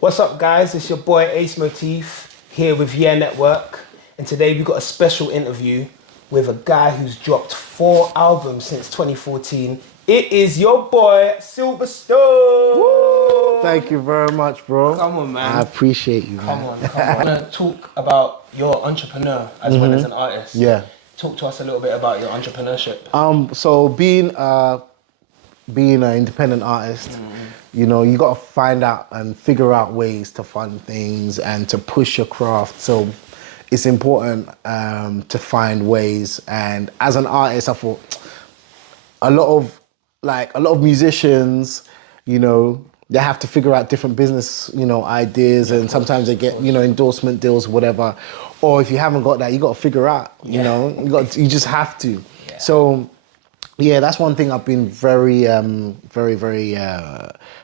What's up, guys? It's your boy Ace Motif here with YEEEAAH Network, and today we've got a special interview with a guy who's dropped 4 albums since 2014. It is your boy Silvastone. Woo! Thank you very much, bro. Come on, man. I appreciate you, man. Come on. I want to talk about your entrepreneur as well as an artist. Yeah. Talk to us a little bit about your entrepreneurship. So being an independent artist, you know, you got to find out and figure out ways to fund things and to push your craft. So it's important to find ways. And as an artist, I thought a lot of musicians, you know, they have to figure out different business, you know, ideas, and sometimes they get, you know, endorsement deals, whatever. Or if you haven't got that, you got to figure out, you know, you just have to. Yeah. So, yeah, that's one thing I've been very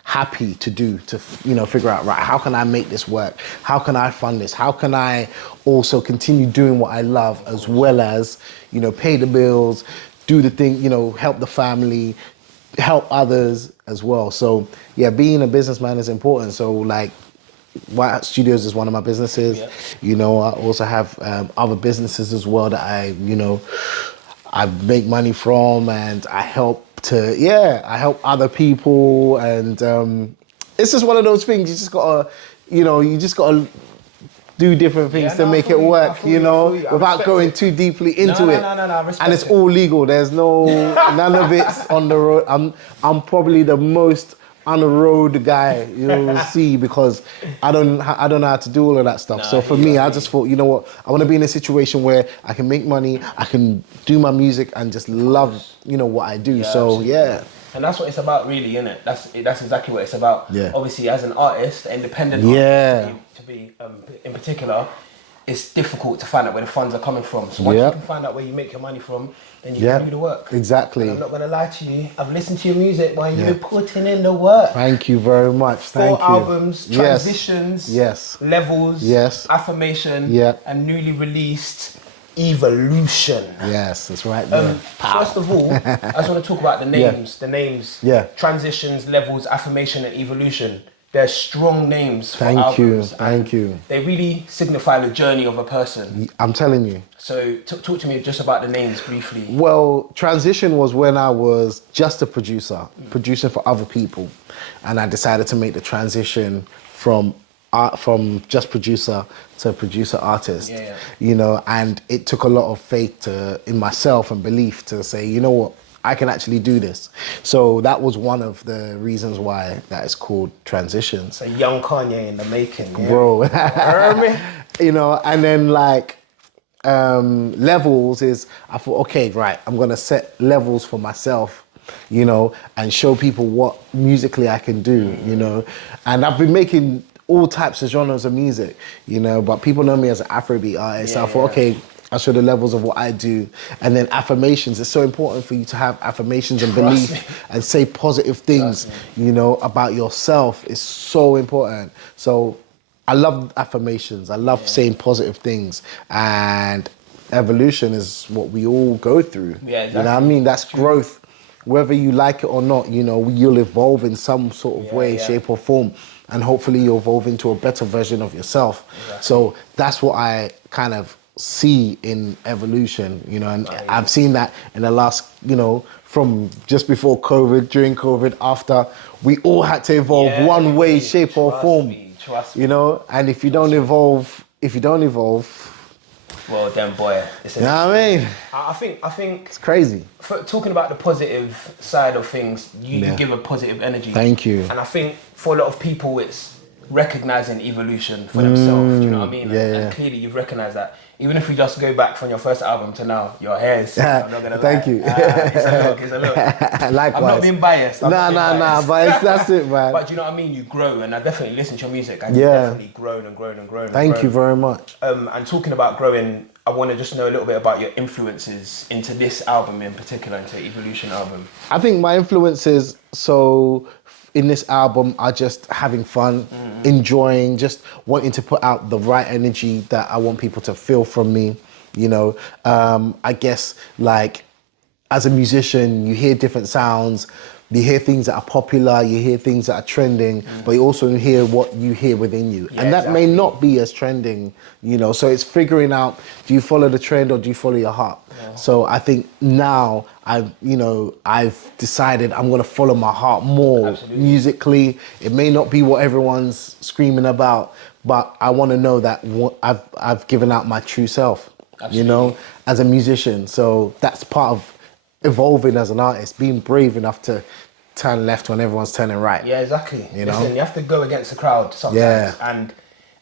happy to do, to, you know, figure out, right, how can I make this work? How can I fund this? How can I also continue doing what I love, as well as, you know, pay the bills, do the thing, you know, help the family, help others as well. So yeah, being a businessman is important. So like, White Hat Studios is one of my businesses. Yeah. You know, I also have other businesses as well that I make money from, and I help other people. And it's just one of those things. You just gotta, do different things to make it work, you know, without going too deeply into it. No, and it's all legal. There's none of it's on the road. I'm probably the most on the road guy you'll see, because I don't know how to do all of that stuff. So for me, I just thought, you know what, I want to be in a situation where I can make money, I can do my music and just love, you know, what I do. So absolutely. Yeah. And that's what it's about, really, isn't it? That's exactly what it's about. Yeah. Obviously, as an artist, an independent artist, to be in particular, it's difficult to find out where the funds are coming from. So once you can find out where you make your money from, then you can do the work. Exactly. And I'm not going to lie to you, I've listened to your music, but you've been putting in the work. Thank you very much. Thank you. 4 albums, transitions, levels, affirmation, and newly released Evolution. Yes, that's right. First of all, I just want to talk about the names. The names. Transitions, levels, affirmation, and evolution. They're strong names for albums. Thank you. They really signify the journey of a person. I'm telling you. So talk to me just about the names briefly. Well, Transition was when I was just a producer, producing for other people, and I decided to make the transition from just producer to producer artist. You know, and it took a lot of faith in myself and belief to say, you know what, I can actually do this. So that was one of the reasons why that is called Transitions. So young Kanye in the making, bro. You know, and then like levels is, I thought, okay, right, I'm gonna set levels for myself, you know, and show people what musically I can do, you know. And I've been making all types of genres of music, you know, but people know me as an Afrobeat artist. So I thought, okay, I'll show the levels of what I do. And then affirmations. It's so important for you to have affirmations and belief and say positive things, you know, about yourself. It's so important. So I love affirmations. I love saying positive things. And evolution is what we all go through. Yeah, exactly. You know what I mean? That's growth. Whether you like it or not, you know, you'll evolve in some sort of way, shape or form. And hopefully you'll evolve into a better version of yourself. So that's what I kind of see in evolution, you know, and I've seen that in the last, you know, from just before COVID, during COVID, after, we all had to evolve one way, shape or form. Trust me. You know, and if you don't evolve, well then, boy, you know what I mean? I think it's crazy. Talking about the positive side of things, you give a positive energy. Thank you. And I think for a lot of people, it's recognizing evolution for themselves. Do you know what I mean? And clearly, you've recognized that. Even if we just go back from your first album to now, your hair is. I'm not gonna lie. Thank you. It's a look. Likewise. I'm not being biased. Nah, but that's it, man. But do you know what I mean? You grow, and I definitely listen to your music, and you've definitely grown and grown and grown. Thank you very much. And talking about growing, I want to just know a little bit about your influences into this album in particular, into the Evolution album. I think my influences, so in this album, are just having fun, enjoying, just wanting to put out the right energy that I want people to feel from me. You know, I guess like as a musician, you hear different sounds. you hear things that are popular, you hear things that are trending, but you also hear what you hear within you. Yeah, and that may exactly. not be as trending, you know, so it's figuring out, do you follow the trend or do you follow your heart? Yeah. So I think now I've decided I'm gonna follow my heart more. Absolutely. Musically. It may not be what everyone's screaming about, but I wanna know that I've given out my true self, you know, as a musician. So that's part of evolving as an artist, being brave enough to turn left when everyone's turning right. Yeah, exactly. You know? Listen, you have to go against the crowd sometimes. Yeah. And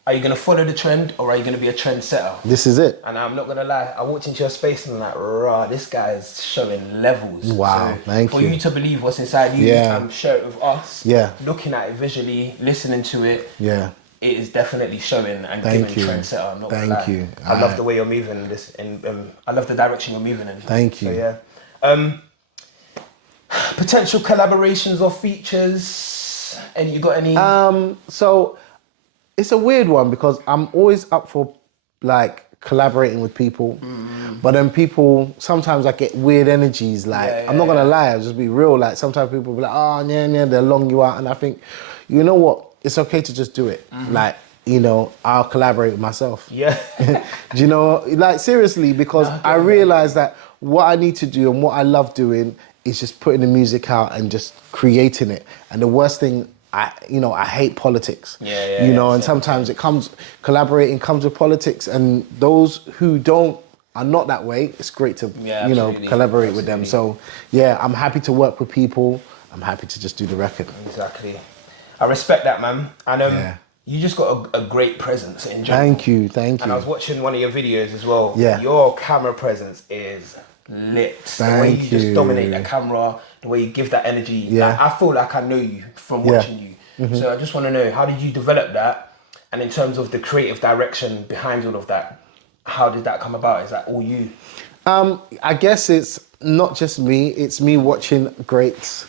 are you going to follow the trend or are you going to be a trendsetter? This is it. And I'm not going to lie, I walked into your space and I'm like, rah, this guy is showing levels. Wow, so thank for you. you to believe what's inside you and share it with us, looking at it visually, listening to it, it is definitely showing and giving trendsetter. I'm not gonna lie. Thank you. I love the way you're moving this, and I love the direction you're moving in. Thank you. So yeah. Potential collaborations or features? And you got any? So it's a weird one because I'm always up for like collaborating with people, but then people sometimes I get weird energies. Like I'm not gonna lie, I'll just be real. Like sometimes people be like, oh yeah, they'll long you out, and I think, you know what? It's okay to just do it. Like, you know, I'll collaborate with myself. Yeah. Do you know, like seriously, because I realize that what I need to do and what I love doing is just putting the music out and just creating it. And the worst thing, I hate politics. And sometimes collaborating comes with politics, and those who are not that way, it's great to, collaborate with them. So yeah, I'm happy to work with people. I'm happy to just do the record. Exactly. I respect that, man. And you just got a great presence in general. Thank you. And I was watching one of your videos as well. Yeah. Your camera presence is lit. The way you just dominate that camera, the way you give that energy. Yeah. Like, I feel like I know you from watching you. So I just want to know, how did you develop that? And in terms of the creative direction behind all of that, how did that come about? Is that all you? I guess it's not just me, it's me watching great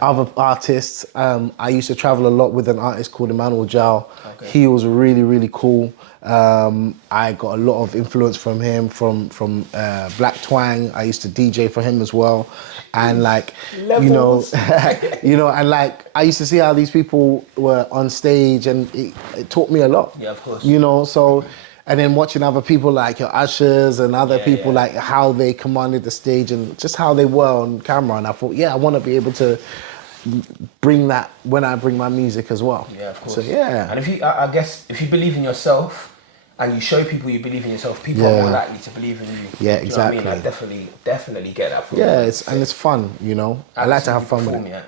other artists. I used to travel a lot with an artist called Emmanuel Jal. He was really, really cool. I got a lot of influence from him, from Black Twang. I used to DJ for him as well. And like, Levels. And like, I used to see how these people were on stage, and it taught me a lot. Yeah, of course. So, and then watching other people like your Ushers and other people, like how they commanded the stage and just how they were on camera. And I thought, I want to be able to bring that when I bring my music as well. Yeah, of course. So yeah. And I guess if you believe in yourself and you show people you believe in yourself, people are more likely to believe in you. Yeah, Do exactly. You know what I mean? I definitely get that from you. Yeah, and it's fun, I like to have fun with it.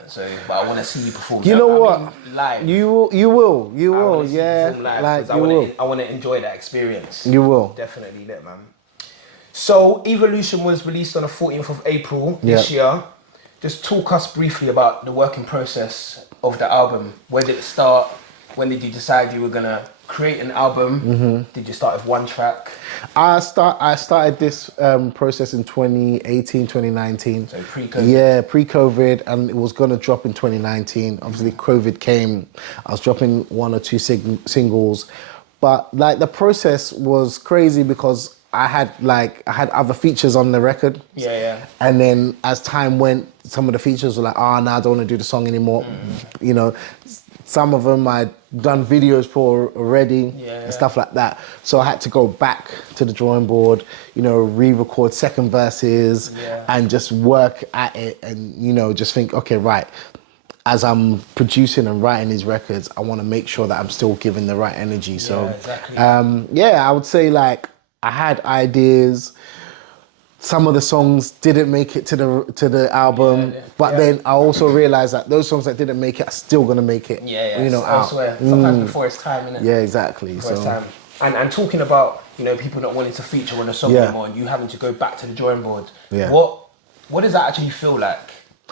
But I want to see you perform. You know what? I mean, live. You will. Live, Like I you will. want to enjoy that experience. You will. Definitely lit, man. So Evolution was released on the 14th of April this year. Just talk us briefly about the working process of the album. Where did it start? When did you decide you were gonna create an album? Did you start with one track? I started this process in 2018, 2019. So pre-COVID. Yeah, pre-COVID, and it was gonna drop in 2019. Obviously, COVID came. I was dropping one or two singles, but like the process was crazy because I had other features on the record. Yeah. And then as time went, some of the features were like, no, I don't want to do the song anymore. Some of them I'd done videos for already and stuff like that. So I had to go back to the drawing board, re-record second verses and just work at it and, just think, okay, right. As I'm producing and writing these records, I want to make sure that I'm still giving the right energy. So, exactly. I would say like I had ideas. Some of the songs didn't make it to the album, but then I also realized that those songs that didn't make it are still gonna make it. Elsewhere. Sometimes before it's time, innit? Yeah, exactly. Before it's time. And talking about people not wanting to feature on a song anymore, and you having to go back to the drawing board. Yeah. What does that actually feel like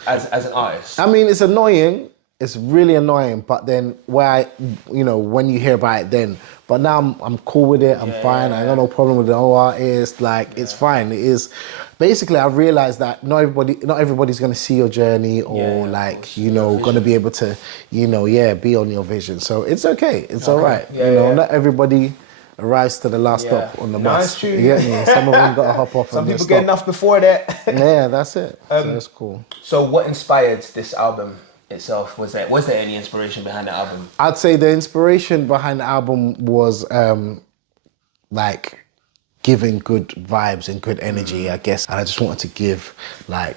as an artist? I mean, it's annoying. It's really annoying, but then when you hear about it then. But now I'm cool with it, I'm fine, I got no problem with the whole artist, it's fine. It is, basically I've realized that not everybody's gonna see your journey or gonna be able to, be on your vision. So it's okay, it's all right. Not everybody arrives to the last Yeah. stop on the No, bus. it's true. You get me? Some of them got to hop off Some and get people get stopped. enough before that. Yeah, that's it. So it's cool. So what inspired this album itself? Was there any inspiration behind the album? I'd say the inspiration behind the album was like giving good vibes and good energy, I guess. And I just wanted to give like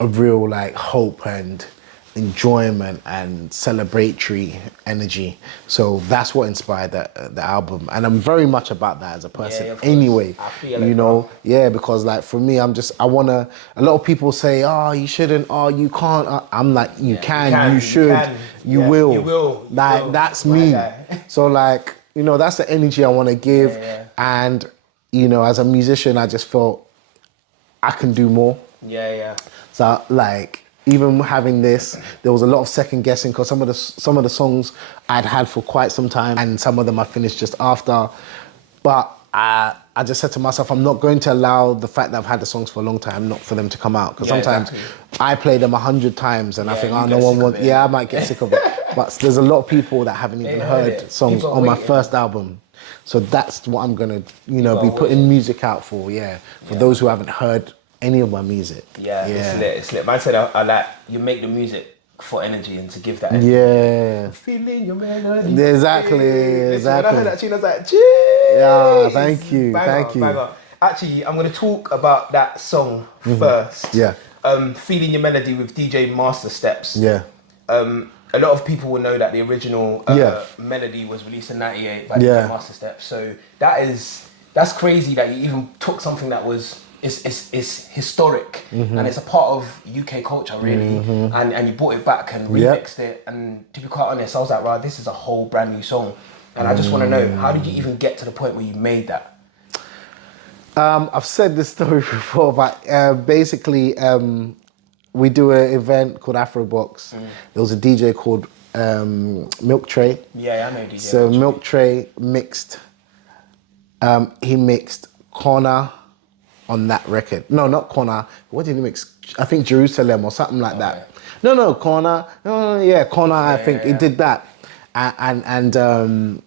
a real like hope and enjoyment and celebratory energy. So that's what inspired the album. And I'm very much about that as a person of course. anyway. I feel you it, know, bro. yeah, because like for me, a lot of people say, oh, you shouldn't, oh, you can't. I'm like, you can, you should, you will. You will. Like, that's My me. guy. So like, you know, that's the energy I want to give. Yeah. And, you know, as a musician, I just felt I can do more. Yeah. So like, even having this, there was a lot of second guessing because some of the songs I'd had for quite some time, and some of them I finished just after. But I just said to myself, I'm not going to allow the fact that I've had the songs for a long time not for them to come out. Because sometimes I play them 100 times and I think, oh, no one wants. Yeah, I might get sick of it. But there's a lot of people that haven't even heard songs People are on my waiting. first album. So that's what I'm gonna, People be are putting waiting. music out for. Yeah, for those who haven't heard any of my music. Yeah, it's lit. Man said I like you make the music for energy and to give that energy. Yeah. Feeling your melody. Exactly. Listen, when I heard that tune, I was like, jeez. Yeah, thank you. Thank you. Banger. Actually, I'm gonna talk about that song first. Yeah. Feeling Your Melody with DJ Master Steps. Yeah. A lot of people will know that the original melody was released in '98 by DJ Master Steps. So that's crazy that you even took something that was it's historic and it's a part of UK culture really, and you brought it back and remixed it. And to be quite honest, I was like, wow, this is a whole brand new song. And I just want to know, how did you even get to the point where you made that? I've said this story before, but basically, we do an event called Afrobox. There was a DJ called Milk Tray. Yeah, I know DJ. So Milk Tray mixed. He mixed Corner on that record. No, not Corner. What did he mix? I think Jerusalem or something like that. No, Corner. Corner. I think he did that, and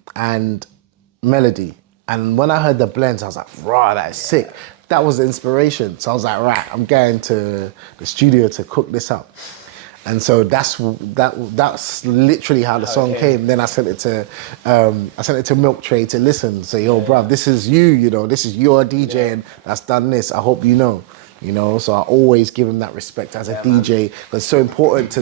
Melody. And when I heard the blends, I was like, "Raw, that is sick." That was the inspiration. So I was like, "Right, I'm going to the studio to cook this up." And so that's literally how the song came. Then I sent it to Milk Tray to listen. Say, yo, bruv, this is you, this is your DJ and that's done this. I hope you know. So I always give him that respect as a DJ. But it's so important to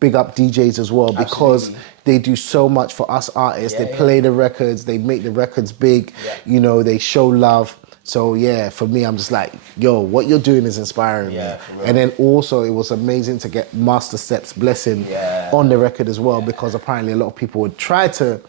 big up DJs as well because they do so much for us artists. They play the records, they make the records big, they show love. So yeah, for me, I'm just like, yo, what you're doing is inspiring me. And then also, it was amazing to get Master Steps' blessing on the record as well, because apparently a lot of people would try to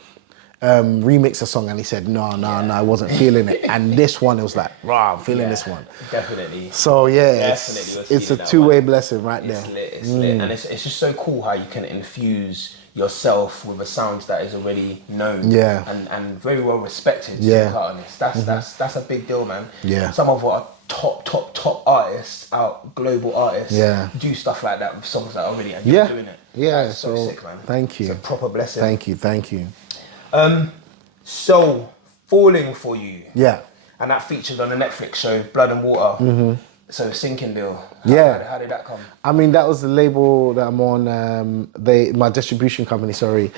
remix a song, and he said, no, I wasn't feeling it. And this one, it was like, rah, I'm feeling this one. Definitely. So yeah, it's a two-way blessing right there. It's lit. And it's just so cool how you can infuse yourself with a sound that is already known and very well respected, to be quite honest. That's a big deal, man. Some of our top artists out, global artists, do stuff like that with songs that are already doing it. That's so sick, man. Thank you. It's a proper blessing. Thank you. So Falling For You, and that featured on the Netflix show Blood and Water. So Sinking Bill. How did that come? I mean, that was the label that I'm on. My distribution company. Sorry,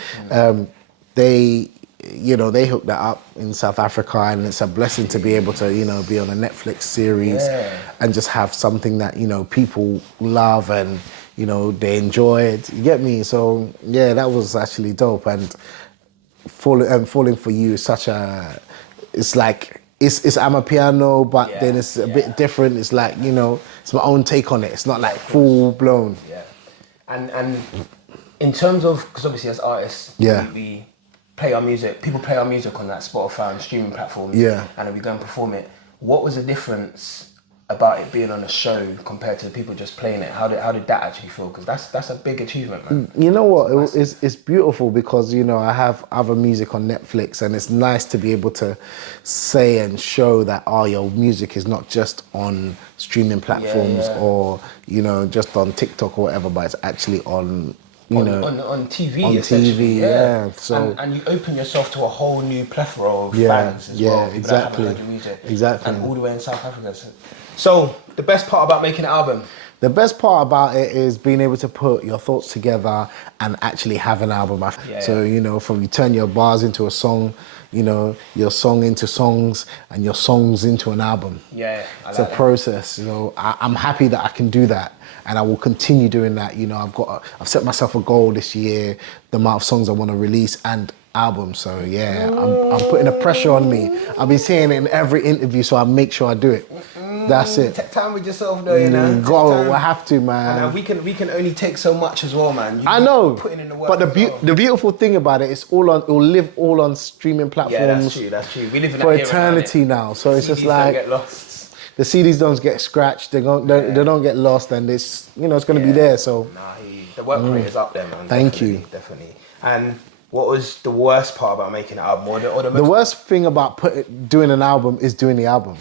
they hooked that up in South Africa, and it's a blessing to be able to be on a Netflix series and just have something that people love and they enjoy it. You get me? So yeah, that was actually dope. And Falling For You is such a. It's like. It's I'm a piano, but then it's a bit different. It's like, it's my own take on it. It's not like full blown. Yeah. And in terms of, because obviously as artists, we play our music, people play our music on that Spotify and streaming platforms. And then we go and perform it. What was the difference about it being on a show compared to people just playing it? How did that actually feel? Because that's a big achievement, man. You know what? It's beautiful because I have other music on Netflix, and it's nice to be able to say and show that your music is not just on streaming platforms or just on TikTok or whatever, but it's actually on on TV, on essentially. TV, yeah. So and you open yourself to a whole new plethora of Yeah, fans as yeah, well. People exactly. that haven't heard your music. Exactly. And all the way in South Africa. So the best part about making an album? the best part about it is being able to put your thoughts together and actually have an album. So, you know, from you turn your bars into a song, you know, your song into songs and your songs into an album. Yeah, It's a process, you know. I'm happy that I can do that, and I will continue doing that. You know, I've set myself a goal this year, the amount of songs I want to release and albums. So yeah, I'm putting the pressure on me. I've been saying it in every interview, so I make sure I do it. That's it. Take time with yourself, though, you know. Go, I have to, man. And we can only take so much as well, man. I know, putting in the work but the beautiful thing about it, it will live all on streaming platforms. Yeah, that's true. That's true. We live in for that era eternity now. So it's just like don't get lost. The CDs don't get scratched. They don't get lost, and it's it's going to be there. So the work rate is up there, man. Thank you. Definitely. And what was the worst part about making an album, or the worst thing about doing an album is doing the album.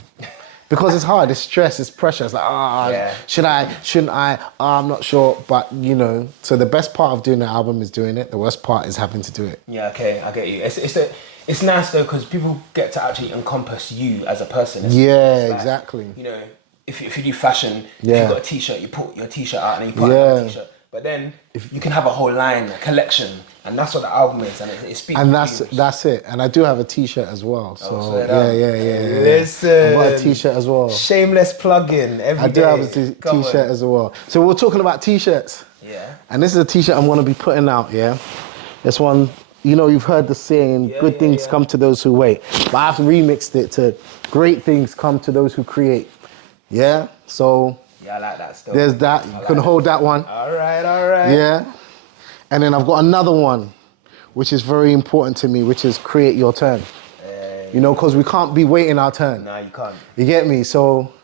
Because it's hard, it's stress, it's pressure. It's like, should I, shouldn't I? I'm not sure. But, you know, so the best part of doing an album is doing it. The worst part is having to do it. Yeah, okay, I get you. It's nice, though, because people get to actually encompass you as a person. Yeah, like, exactly. You know, if you do fashion, if you've got a T-shirt, you put your T-shirt out and then you put another T-shirt. But then you can have a whole line, a collection, and that's what the album is, and it speaks. And that's it. And I do have a T-shirt as well. So yeah. Listen, I've got a T-shirt as well. Shameless plug-in every day. I do have a T-shirt as well. So we're talking about T-shirts. Yeah. And this is a T-shirt I'm going to be putting out. Yeah. This one, you know, you've heard the saying, "Good things come to those who wait." But I've remixed it to "Great things come to those who create." Yeah. So. Yeah, I like that still. There's that. You can hold that one. All right. Yeah. And then I've got another one, which is very important to me, which is create your turn. You know, because we can't be waiting our turn. No, you can't. You get me? So,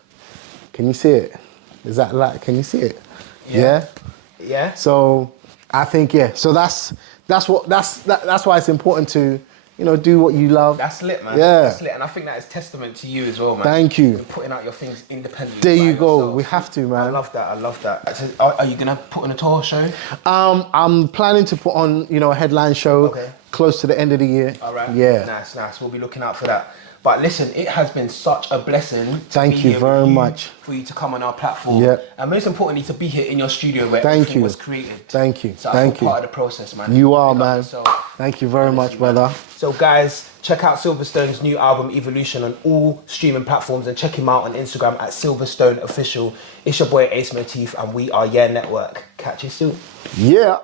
can you see it? Is that like? Can you see it? Yeah. So, I think So that's why it's important to, you know, do what you love. That's lit, man. Yeah. That's lit. And I think that is testament to you as well, man. Thank you. You're putting out your things independently. There you go. Yourself. We have to, man. I love that. So, are you going to put on a tour show? I'm planning to put on, you know, a headline show close to the end of the year. All right. Yeah. Nice. We'll be looking out for that. But listen, it has been such a blessing. Thank you very much. For you to come on our platform. Yeah. And most importantly, to be here in your studio where everything was created. Thank you. So I feel part of the process, man. You are, man. Thank you very much, brother. So guys, check out Silverstone's new album, Evolution, on all streaming platforms, and check him out on Instagram at Silverstone Official. It's your boy Ace Motif, and we are YEEEAAH Network. Catch you soon. Yeah.